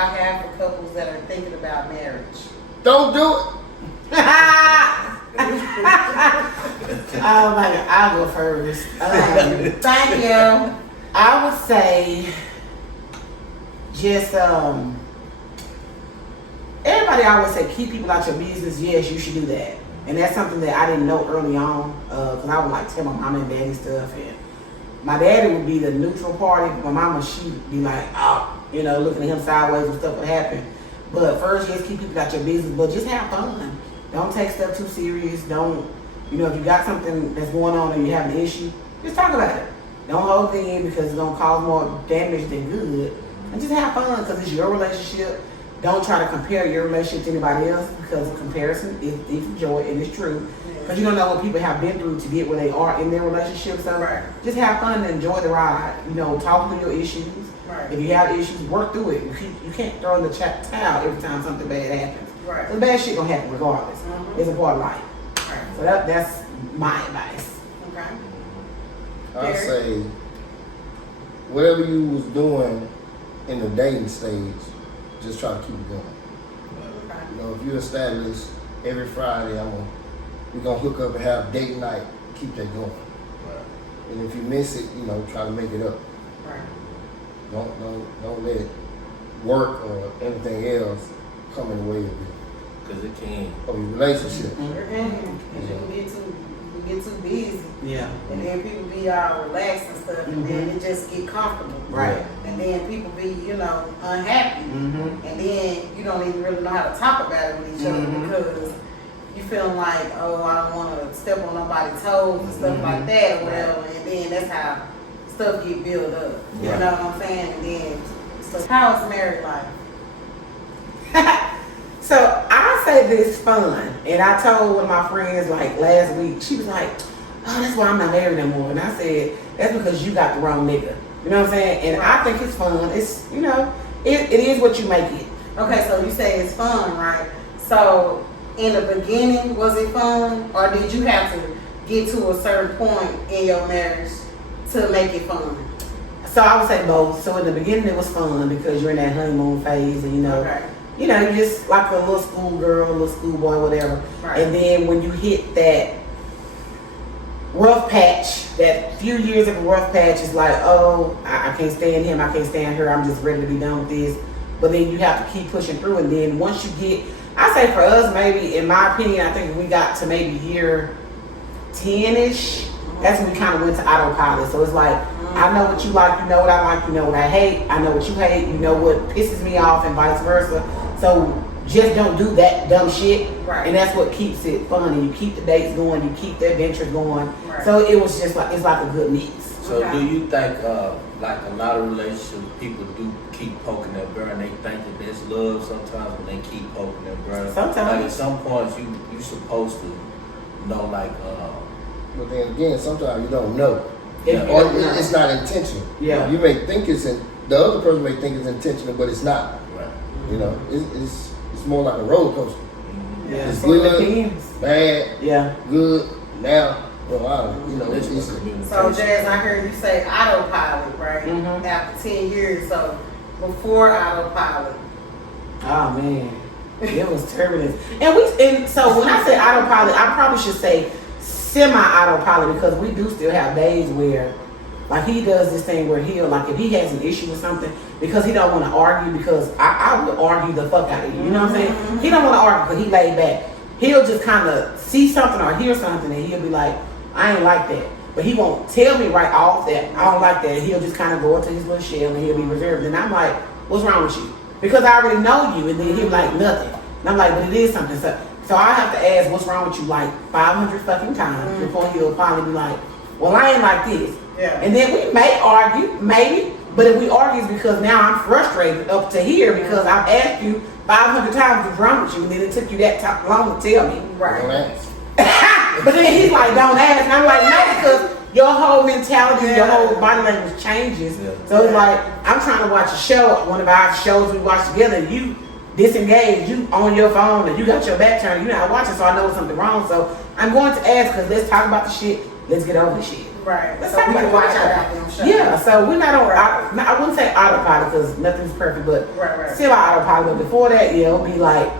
I have for couples that are thinking about marriage? Don't do it. Oh my God, I'll go first. Thank you. I would say just everybody always say keep people out your business. Yes, you should do that, and that's something that I didn't know early on because I would like tell my mom and daddy stuff, and my daddy would be the neutral party. My mama, she'd be like, oh, you know, looking at him sideways and stuff would happen. But first, just keep people out your business, but just have fun. Don't take stuff too serious. Don't, you know, if you got something that's going on and you have an issue, just talk about it. Don't hold it in because it's going to cause more damage than good. And just have fun because it's your relationship. Don't try to compare your relationship to anybody else because a comparison is joy and it's true. Because you don't know what people have been through to get where they are in their relationship. So just have fun and enjoy the ride. You know, talk through your issues. Right. If you have issues, work through it. You can't throw in the towel every time something bad happens. Right. The bad shit gonna happen regardless. Mm-hmm. It's a part of life. Right. So that's my advice. Okay. I'll say whatever you was doing in the dating stage, just try to keep it going. Okay. You know, if you establish every Friday we're gonna hook up and have date night, keep that going. Right. And if you miss it, you know, try to make it up. Right. Don't let work or anything else come in the way of it. Because it can. Of your relationship. Mm-hmm. Because you get too busy. Yeah. And then people be all relaxed and stuff, and then it just get comfortable. Right. And then people be, you know, unhappy. Mm-hmm. And then you don't even really know how to talk about it with each other because you feeling like, oh, I don't want to step on nobody's toes and stuff like that or whatever. And then that's how stuff get built up. You know what I'm saying? And then, so how's married life? So I say this fun, and I told one of my friends like last week. She was like, "Oh, that's why I'm not married no more." And I said, "That's because you got the wrong nigga." You know what I'm saying? And I think it's fun. It's, you know, it is what you make it. Okay, so you say it's fun, right? So in the beginning, was it fun, or did you have to get to a certain point in your marriage to make it fun? So I would say both. So in the beginning, it was fun because you're in that honeymoon phase, and you know. Okay. You know, you're just like a little schoolgirl, a little schoolboy, whatever. Right. And then when you hit that rough patch, that few years of a rough patch, is like, oh, I can't stand him, I can't stand her, I'm just ready to be done with this. But then you have to keep pushing through. And then once you get, I say for us, maybe, in my opinion, I think we got to maybe year 10-ish. That's when we kind of went to autopilot. So it's like, I know what you like, you know what I like, you know what I hate, I know what you hate, you know what pisses me off, and vice versa. So just don't do that dumb shit. Right. And that's what keeps it fun. And you keep the dates going, you keep the adventures going. Right. So it was just like, it's like a good mix. So do you think, like a lot of relationships, people do keep poking their bear and they think that that's love sometimes when they keep poking their bear? Sometimes. Like at some points you supposed to know, like, but then again, sometimes you don't know. Yeah. Or it's not intentional. Yeah. You may think the other person may think it's intentional, but it's not. right. You know, it's more like a roller coaster. Yeah. It's So good, bad, good, now, well, you know, it's So Jazz, I heard you say autopilot, right? Mm-hmm. After 10 years, so before autopilot. Oh man, it was turbulence. And so when I say autopilot, I probably should say semi-autopilot because we do still have days where, like, he does this thing where he'll, like, if he has an issue with something, because he don't want to argue, because I would argue the fuck out of you, you know what I'm saying? He don't want to argue because he laid back. He'll just kind of see something or hear something and he'll be like, I ain't like that. But he won't tell me right off that I don't like that. He'll just kind of go into his little shell and he'll be reserved. And I'm like, what's wrong with you? Because I already know you. And then he'll be like, nothing. And I'm like, but it is something. So I have to ask, what's wrong with you, like 500 fucking times before he'll finally be like, well, I ain't like this. Yeah. And then we may argue, maybe, but if we argue, it's because now I'm frustrated up to here because I've asked you 500 times what's wrong with you, and then it took you that long to tell me. Right. Don't ask. But then he's like, don't ask. And I'm like, no, because your whole mentality, your whole body language changes. Yeah. So it's like, I'm trying to watch a show, one of our shows we watch together, and you disengaged, you on your phone, and you got your back turned, you're not watching, so I know something wrong. So I'm going to ask, because let's talk about the shit, let's get over the shit. Right. Let's So talk we about can it. watch our goddamn show. Yeah, so we're not on. I wouldn't say autopilot because nothing's perfect, but Right. still autopilot. But before that, yeah, it'll be like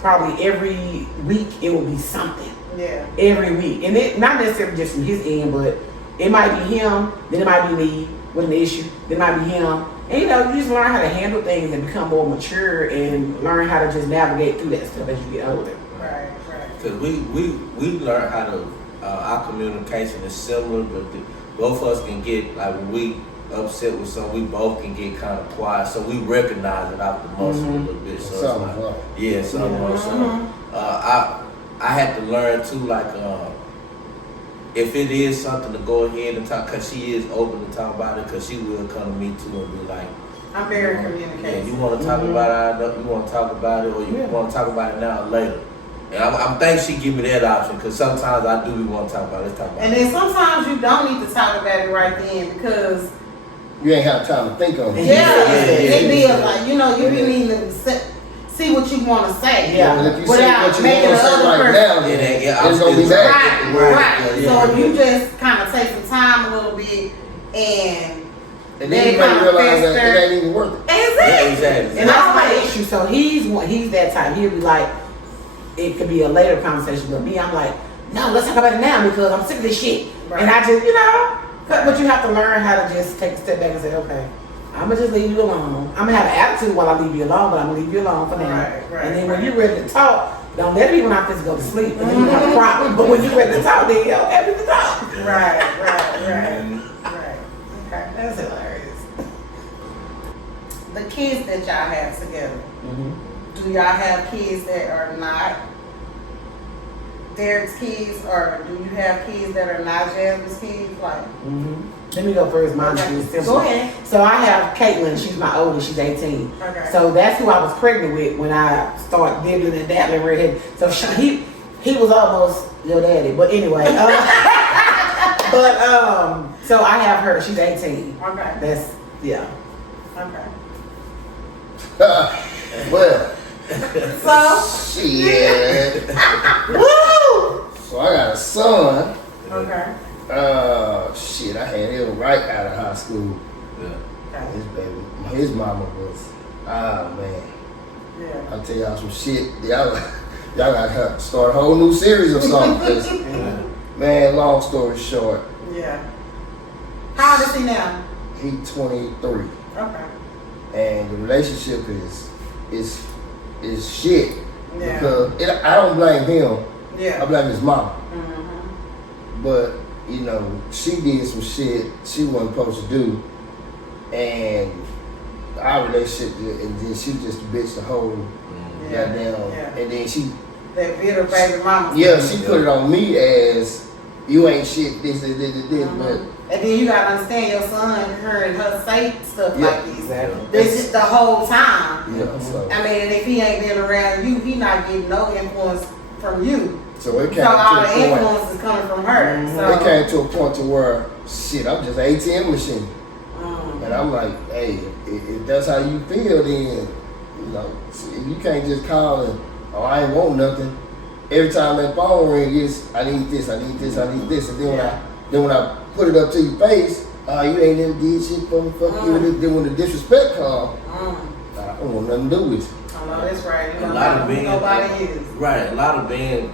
probably every week it will be something. Yeah. Every week, and it not necessarily just from his end, but it might be him, then it might be me with an issue, then it might be him, and you know, you just learn how to handle things and become more mature and learn how to just navigate through that stuff as you get older. Right. Because we learn how to, our communication is similar, but both of us can get, like when we upset with something, we both can get kind of quiet, so we recognize it out the muscle a little bit. So Something it's like, wrong. yeah, something wrong. So, I had to learn too, like, if it is something to go ahead and talk, because she is open to talk about it, because she will come to me too and be like, I'm very yeah, communicative. you want to talk about it, you want to talk about it, or you want to talk about it now or later. And I'm thankful she give me that option, because sometimes I do want to talk about it. Let's talk about And it. then sometimes you don't need to talk about it right then because You ain't have time to think on it. it be like you be needing to see what you want to say. Yeah. And if you say Without what you making want to the say other right person- now, Yeah, then yeah, it's gonna be I'm bad. Right. Yeah. So if you just kind of take some time a little bit and And then you might realize that it ain't even worth it. Yeah, exactly. And that's my issue. So he's that type. He'll be like, it could be a later conversation, but me, I'm like, no, let's talk about it now because I'm sick of this shit. Right. And I just, but you have to learn how to just take a step back and say, okay, I'm gonna just leave you alone. I'm gonna have an attitude while I leave you alone, but I'm gonna leave you alone for now. Right, and then when you're ready to talk, don't let me when I just go to sleep. And then you have a problem. But when you're ready to talk, then okay, we can talk. Right. Mhm. Right. Okay. That's hilarious. The kids that y'all have together, do y'all have kids that are not Derek's kids, or do you have kids that are not Jasmine's kids? Like, Let me go first. Mine's Okay. simple. Go ahead. So I have Caitlin. She's my oldest. She's 18. Okay. So that's who I was pregnant with when I started diddling and dabbling redhead. So he was almost your daddy. But anyway. So I have her. She's 18. Okay. That's, yeah. Okay. Well, So, shit. woo! So I got a son. Okay. Shit, I had him right out of high school. Yeah. His baby, his mama was, man. Yeah. I'll tell y'all some shit. Y'all gotta start a whole new series or something. 'Cause, man, long story short, Yeah. How old is he now? he 23. Okay. And the relationship is shit. Yeah. Because I don't blame him. I Yeah. blame his mama. Mm-hmm. But, she did some shit she wasn't supposed to do. And our relationship, and then she just a bitch the whole Yeah. goddamn. Yeah. And then she That bitter baby mama. she put it on me as, you ain't shit, this. But And then you gotta understand your son heard her say stuff Yeah, like this. Exactly. This is the whole time. yeah, so I mean, and if he ain't been around you, he not getting no influence from you. it came So all the to a point. influence is coming from her. So It came to a point to where, shit, I'm just an ATM machine. Mm. And I'm like, hey, if that's how you feel, then, you can't just call and, oh, I ain't want nothing. Every time that phone ring, it's, I need this. And then when I put it up to your face, you ain't never did shit for me, fuck you. And then when the disrespect comes, I don't want nothing to do with you. I know that's right. You A know, lot of men, nobody is. right? A lot of men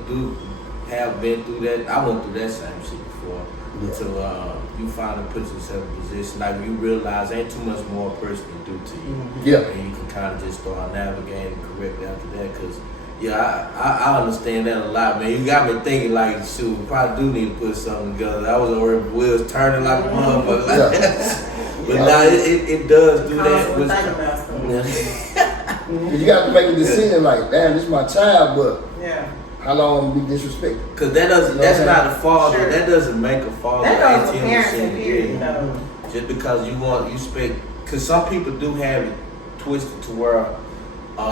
have been through that. I went through that same shit before. Yeah. So you finally put yourself in a position like you realize ain't too much more a person can do to you. Yeah. And you can kind of just start navigating correctly after that. Cause I understand that a lot, man. You got me thinking like, shoot, we probably do need to put something together. I was already wheels turning like a motherfucker. But now it does do Constantly that. thinking about stuff. You got to make a decision like, damn, this is my child, but Yeah. how long I'm gonna be disrespected? Cause that's not a father. Sure. That doesn't make a father. That goes to intimacy. parenting, period, though. Just because you expect, cause some people do have it twisted to where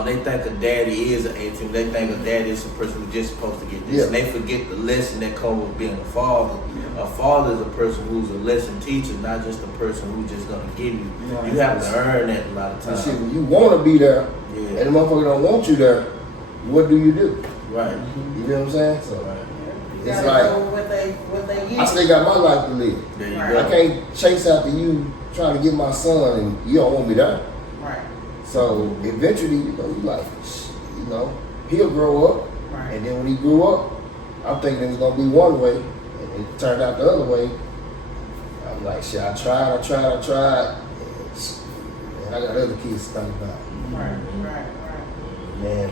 they think a daddy is an 18. They think a daddy is a person who's just supposed to get this, Yeah. and they forget the lesson that comes with being a father. A father is a person who's a lesson teacher, not just a person who's just gonna give you. Right. You have to earn that a lot of And times. shit, when you want to be there, Yeah. and the motherfucker don't want you there, what do you do? Right. You know what I'm saying? So, Right. It's gotta like, go with what they use. I still got my life to live. There you Right. go. I can't chase after you trying to get my son and you don't want me there. Right. So eventually, you like, he'll grow up. Right. And then when he grew up, I'm thinking it was gonna be one way, and it turned out the other way. I'm like, shit, I tried. And I got other kids to think about. Right. Man,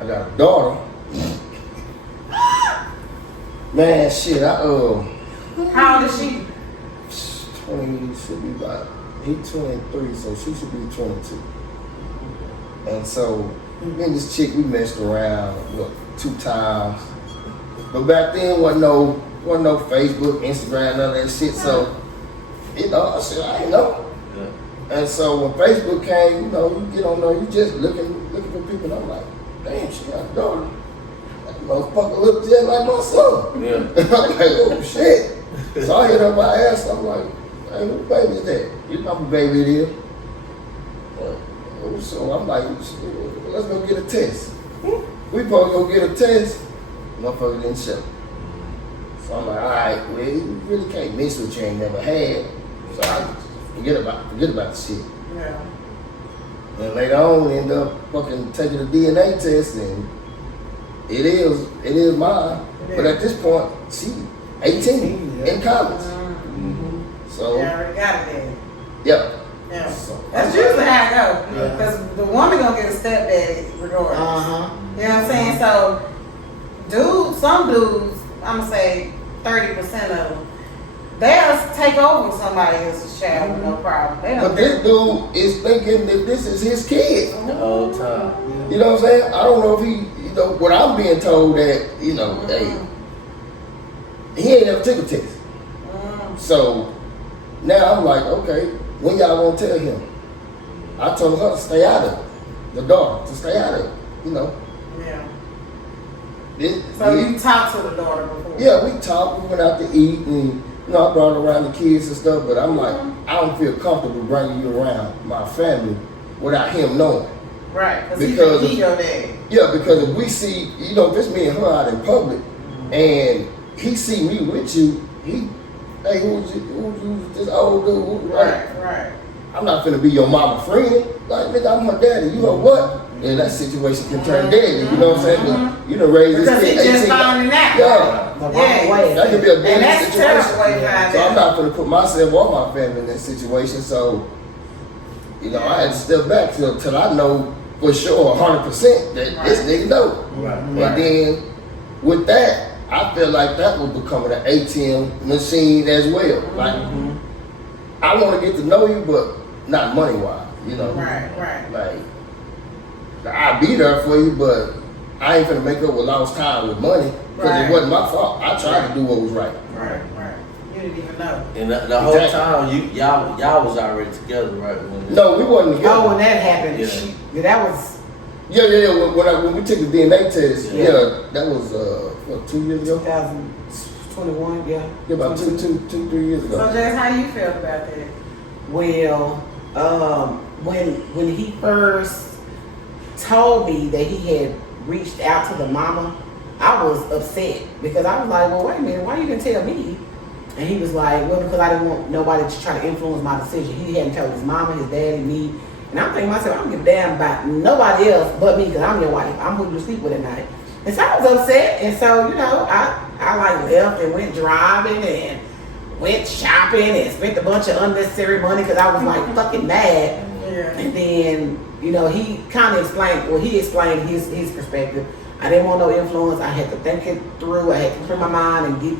I got a daughter. Man, shit, How old is she? 20, should be about, he's 23, so she should be 22. And so, me and this chick, we messed around, 2 times. But back then, wasn't no Facebook, Instagram, none of that shit, so, I said, I ain't know. Yeah. And so when Facebook came, you get on there, you just looking for people, and I'm like, damn, she got a daughter. That motherfucker look just like my son. Yeah. I'm like, oh shit. So I hit up my ass, I'm like, hey, who baby is that? You know who baby it is. So I'm like, let's go get a test. We supposed to go get a test. Motherfucker didn't show. So I'm like, all right, well, you really can't miss what you ain't never had. So I forget about the shit. Yeah. And later on, end up fucking taking a DNA test, and it is mine. Yeah. But at this point, she 18 in college. So You already got it then. yeah. Yeah. So, That's usually how it goes. Yeah. Because the woman gonna get a stepdaddy regardless. Uh-huh. You know what I'm saying? So, some dudes, I'm gonna say 30% of them, they'll take over somebody else's child with no problem. They don't But this dude is thinking that this is his kid. The whole time. You know what I'm saying? I don't know if he, what I'm being told that, hey, he ain't never took a test. So now I'm like, okay, when y'all gonna tell him? I told her to stay out of it. The daughter, to stay out of it, Yeah. It- So it- you talked to the daughter before? Yeah, we talked, we went out to eat, and I brought around the kids and stuff, but I'm like, I don't feel comfortable bringing you around my family without him knowing. Right, Because he your daddy. Yeah, because if we see, if it's me and her out in public, and he see me with you, hey, who's you, this old dude? Right. I'm not finna be your mama friend. Like, nigga, I'm her daddy. You know what? And that situation can turn deadly. You know what I'm saying? You done raised this Because he kid just 18. finding out. Yeah. The wrong Yeah. way. That could be a And deadly that's a terrible situation. way to find So I'm out. not gonna put myself or my family in that situation. So, I had to step back till I know for sure 100% that this nigga know. Right. And then with that, I feel like that was becoming an ATM machine as well. Like, I want to get to know you, but not money wise. Right. Like, I'll be there for you, but I ain't finna make up with lost time with money because Right. it wasn't my fault. I tried to do what was right. Right. You didn't even know. And the whole Exactly. time, y'all was already together, right? No, we wasn't together. Oh, when that happened, Yeah. that was Yeah. When we took the DNA test, Yeah. that was 2 years ago. 2021, yeah. Yeah, about 3 years ago. So, Jess, how you feel about that? Well, when he first told me that he had reached out to the mama, I was upset because I was like, well, wait a minute, why you didn't tell me? And he was like, well, because I didn't want nobody to try to influence my decision. He hadn't told his mama, his daddy, me. And I'm thinking to myself, I don't give a damn about nobody else but me because I'm your wife. I'm who you sleep with at night. And so I was upset. And so, I like left and went driving and went shopping and spent a bunch of unnecessary money because I was like fucking mad. Yeah. And then, he kind of explained his perspective. I didn't want no influence. I had to think it through. I had to clear my mind and get,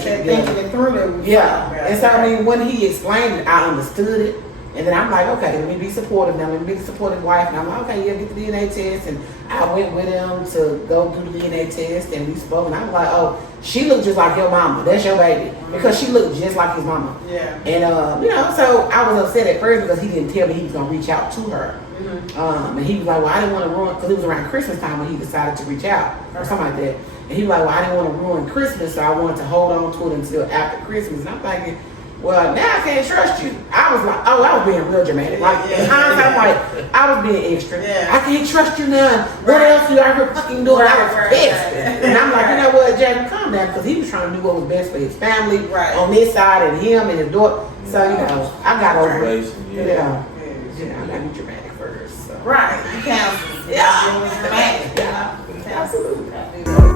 shit together. Thinking it through that. Yeah. And so, when he explained it, I understood it. And then I'm like, okay, let me be supportive now. Let me be the supportive wife. And I'm like, okay, yeah, get the DNA test. And I went with him to go do the DNA test. And we spoke. And I was like, oh, she looked just like your mama. That's your baby. Because she looked just like his mama. Yeah. And, so I was upset at first because he didn't tell me he was going to reach out to her. And he was like, well, I didn't want to ruin, because it was around Christmas time when he decided to reach out or something like that. And he was like, well, I didn't want to ruin Christmas, so I wanted to hold on to it until after Christmas. And I'm thinking, Well, now I can't trust you. I was like, oh, I was being real dramatic. Like, in hindsight, I'm like, I was being extra. Yeah. I can't trust you now. What else you out here fucking doing? I was pissed. And I'm like, you know what, Jack, calm down. Because he was trying to do what was best for his family on this side and him and his daughter. So, you know, I got over it. You know, I got to be dramatic first. So. Right. You can't. Yeah. Dramatic. Yeah. Absolutely.